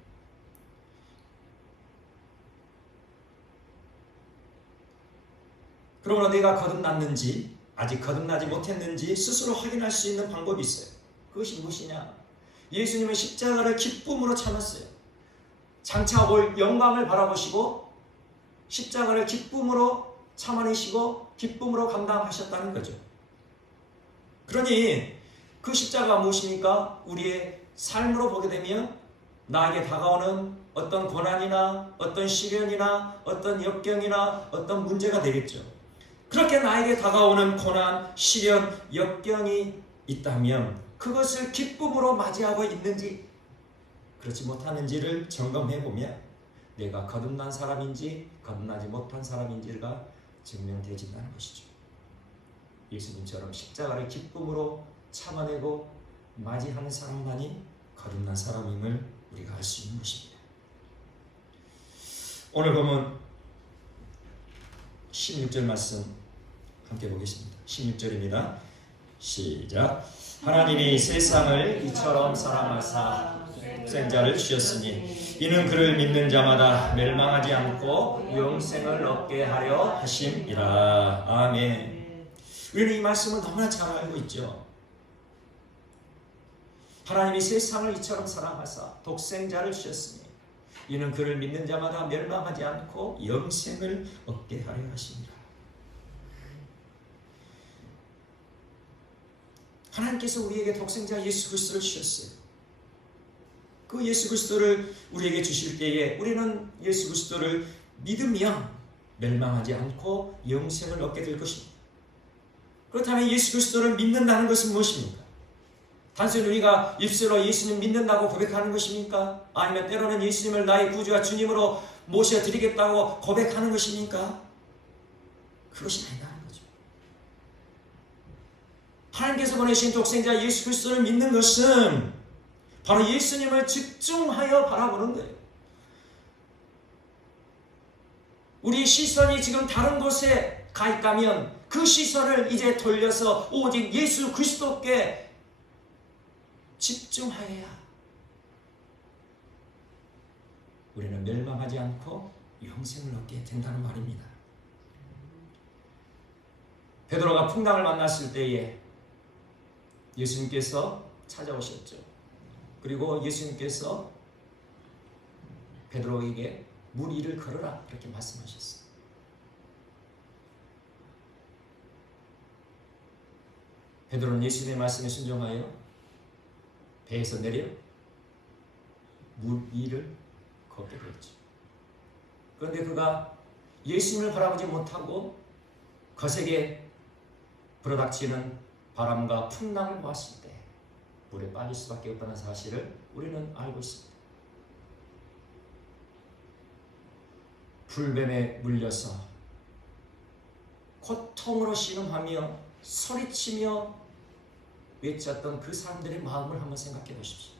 그러므로 내가 거듭났는지 아직 거듭나지 못했는지 스스로 확인할 수 있는 방법이 있어요. 그것이 무엇이냐? 예수님은 십자가를 기쁨으로 참았어요. 장차 올 영광을 바라보시고 십자가를 기쁨으로 참아내시고 기쁨으로 감당하셨다는 거죠. 그러니 그 십자가가 무엇입니까? 우리의 삶으로 보게 되면 나에게 다가오는 어떤 고난이나 어떤 시련이나 어떤 역경이나 어떤 문제가 되겠죠. 그렇게 나에게 다가오는 고난, 시련, 역경이 있다면 그것을 기쁨으로 맞이하고 있는지 그렇지 못하는지를 점검해 보면 내가 거듭난 사람인지 거듭나지 못한 사람인지가 증명되어진다는 것이죠. 예수님처럼 십자가를 기쁨으로 참아내고 맞이하는 사람만이 거듭난 사람임을 우리가 알 수 있는 것입니다. 오늘 보면 16절 말씀 함께 보겠습니다. 16절입니다. 시작. 하나님이 세상을 이처럼 사랑하사 독생자를 주셨으니 이는 그를 믿는 자마다 멸망하지 않고 영생을 얻게 하려 하심이라. 아멘. 우리는 이 말씀을 너무나 잘 알고 있죠. 하나님이 세상을 이처럼 사랑하사 독생자를 주셨으니 이는 그를 믿는 자마다 멸망하지 않고 영생을 얻게 하려 하십니다. 하나님께서 우리에게 독생자 예수 그리스도를 주셨어요. 그 예수 그리스도를 우리에게 주실 때에 우리는 예수 그리스도를 믿으면 멸망하지 않고 영생을 얻게 될 것입니다. 그렇다면 예수 그리스도를 믿는다는 것은 무엇입니까? 단순히 우리가 입술로 예수님 믿는다고 고백하는 것입니까? 아니면 때로는 예수님을 나의 구주와 주님으로 모셔드리겠다고 고백하는 것입니까? 그것이 아니라는 거죠. 하나님께서 보내신 독생자 예수 그리스도를 믿는 것은 바로 예수님을 집중하여 바라보는 거예요. 우리 시선이 지금 다른 곳에 가 있다면 그 시선을 이제 돌려서 오직 예수 그리스도께 집중하여야 우리는 멸망하지 않고 영생을 얻게 된다는 말입니다. 베드로가 풍랑을 만났을 때에 예수님께서 찾아오셨죠. 그리고 예수님께서 베드로에게 물 위를 걸어라 이렇게 말씀하셨어요. 베드로는 예수님의 말씀에 순종하여 배에서 내려 물 위를 걷게 되었죠. 그런데 그가 예수님을 바라보지 못하고 거세게 불어닥치는 바람과 풍랑을 보았을 때 물에 빠질 수밖에 없다는 사실을 우리는 알고 있습니다. 불뱀에 물려서 고통으로 신음하며 소리치며 외쳤던 그 사람들의 마음을 한번 생각해 보십시오.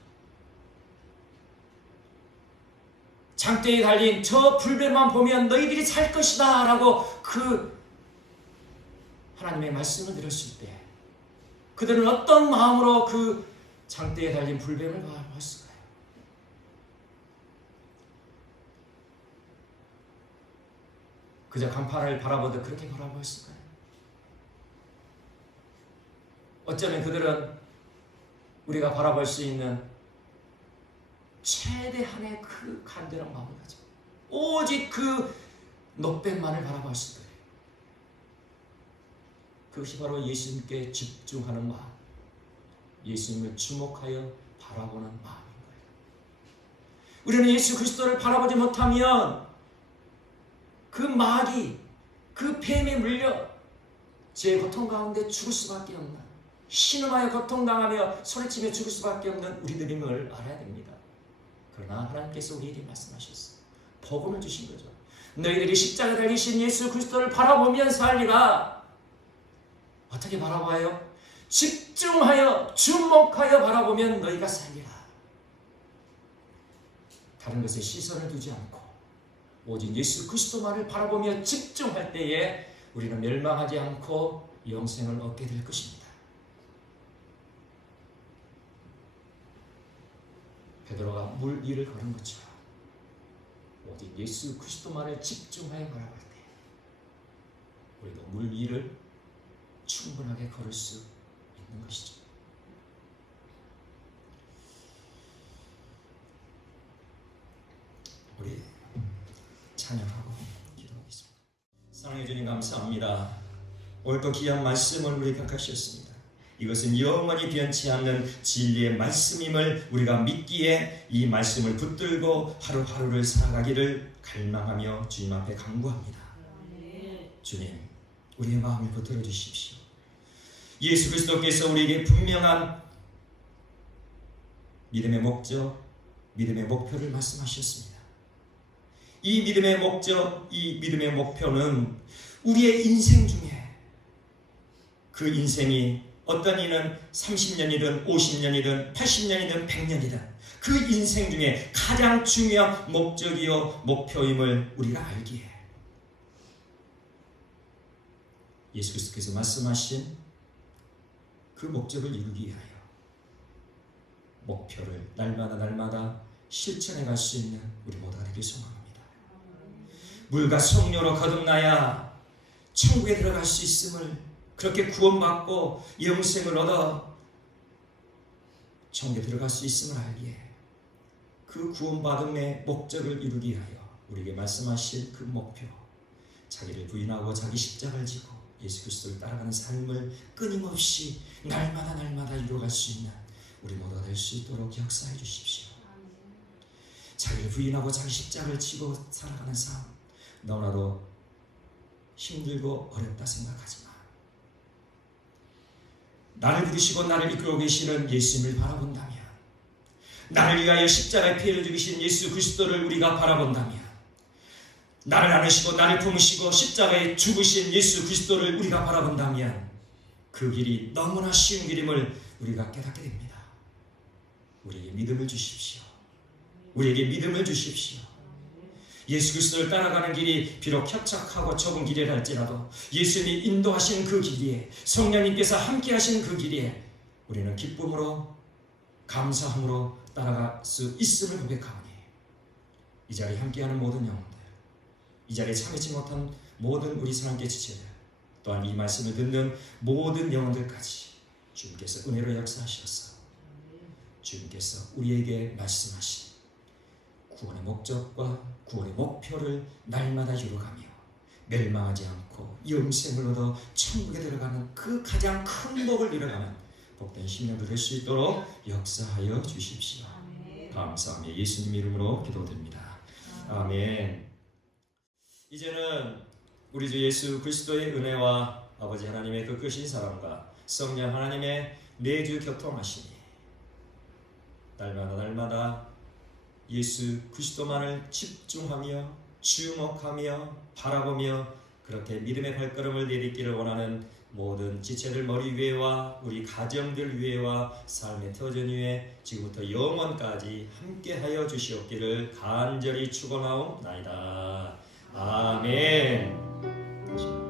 장대에 달린 저 불뱀만 보면 너희들이 살 것이다 라고 그 하나님의 말씀을 들었을 때 그들은 어떤 마음으로 그 장대에 달린 불뱀을 바라보았을까요? 그저 간판을 바라보듯 그렇게 바라보았을까요? 어쩌면 그들은 우리가 바라볼 수 있는 최대한의 그 간절한 마음을 가지고 오직 그 놋뱀만을 바라봤을 거예요. 그것이 바로 예수님께 집중하는 마음, 예수님을 주목하여 바라보는 마음인 거예요. 우리는 예수 그리스도를 바라보지 못하면 그 마귀, 그 뱀에 물려 제 고통 가운데 죽을 수밖에 없는, 신음하여 고통당하며 소리치며 죽을 수밖에 없는 우리들임을 알아야 됩니다. 그러나 하나님께서 우리에게 말씀하셨어요. 복음을 주신 거죠. 너희들이 십자가에 달리신 예수 그리스도를 바라보면 살리라. 어떻게 바라봐요? 집중하여 주목하여 바라보면 너희가 살리라. 다른 것에 시선을 두지 않고 오직 예수 그리스도만을 바라보며 집중할 때에 우리는 멸망하지 않고 영생을 얻게 될 것입니다. 베드로가 물 위를 걸은 것처럼 오직 예수 그리스도만을 집중하여 바라볼 때 우리도 물 위를 충분하게 걸을 수 있는 것이죠. 우리 찬양하고 기도하겠습니다. 사랑해 주님 감사합니다. 오늘도 귀한 말씀을 우리가 가르쳤습니다. 이것은 영원히 변치 않는 진리의 말씀임을 우리가 믿기에 이 말씀을 붙들고 하루하루를 살아가기를 갈망하며 주님 앞에 간구합니다. 주님, 우리의 마음을 붙들어 주십시오. 예수 그리스도께서 우리에게 분명한 믿음의 목적, 믿음의 목표를 말씀하셨습니다. 이 믿음의 목적, 이 믿음의 목표는 우리의 인생 중에 그 인생이 어떤 이는 30년이든 50년이든 80년이든 100년이든 그 인생 중에 가장 중요한 목적이요 목표임을 우리가 알기에 예수 그리스도께서 말씀하신 그 목적을 이루기 위하여 목표를 날마다 실천해 갈 수 있는 우리 모두가 되길 소망합니다. 물과 성령으로 거듭나야 천국에 들어갈 수 있음을, 그렇게 구원받고 영생을 얻어 천국에 들어갈 수 있음을 알기에 그 구원받음의 목적을 이루기 위하여 우리에게 말씀하실 그 목표, 자기를 부인하고 자기 십자가를 지고 예수 그리스도를 따라가는 삶을 끊임없이 날마다 이루어갈 수 있는 우리 모두가 될 수 있도록 역사해 주십시오. 자기를 부인하고 자기 십자가를 지고 살아가는 삶, 너무나도 힘들고 어렵다 생각하지만 나를 부르시고 나를 이끌고 계시는 예수님을 바라본다면, 나를 위하여 십자가에 피를 죽이신 예수 그리스도를 우리가 바라본다면, 나를 안으시고 나를 품으시고 십자가에 죽으신 예수 그리스도를 우리가 바라본다면 그 길이 너무나 쉬운 길임을 우리가 깨닫게 됩니다. 우리에게 믿음을 주십시오. 우리에게 믿음을 주십시오. 예수 그리스도를 따라가는 길이 비록 협착하고 좁은 길이라 할지라도 예수님이 인도하신 그 길이에, 성령님께서 함께 하신 그 길이에 우리는 기쁨으로 감사함으로 따라갈 수 있음을 고백하오니 이 자리에 함께하는 모든 영혼들, 이 자리에 참여치 못한 모든 우리 사랑의 지체들, 또한 이 말씀을 듣는 모든 영혼들까지 주님께서 은혜로 역사하셔서 주님께서 우리에게 말씀하신 구원의 목적과 구원의 목표를 날마다 이루어가며 멸망하지 않고 영생을 얻어 천국에 들어가는 그 가장 큰 복을 이뤄가는 복된 심령들 될 수 있도록 역사하여 주십시오. 감사하며 예수님 이름으로 기도드립니다. 아멘. 이제는 우리 주 예수 그리스도의 은혜와 아버지 하나님의 그 크신 사랑과 성령 하나님의 내주 교통하시니 날마다 예수 그리스도만을 집중하며 주목하며 바라보며 그렇게 믿음의 발걸음을 내딛기를 원하는 모든 지체들 머리 위에와 우리 가정들 위에와 삶의 터전 위에 지금부터 영원까지 함께하여 주시옵기를 간절히 축원하옵나이다. 아멘.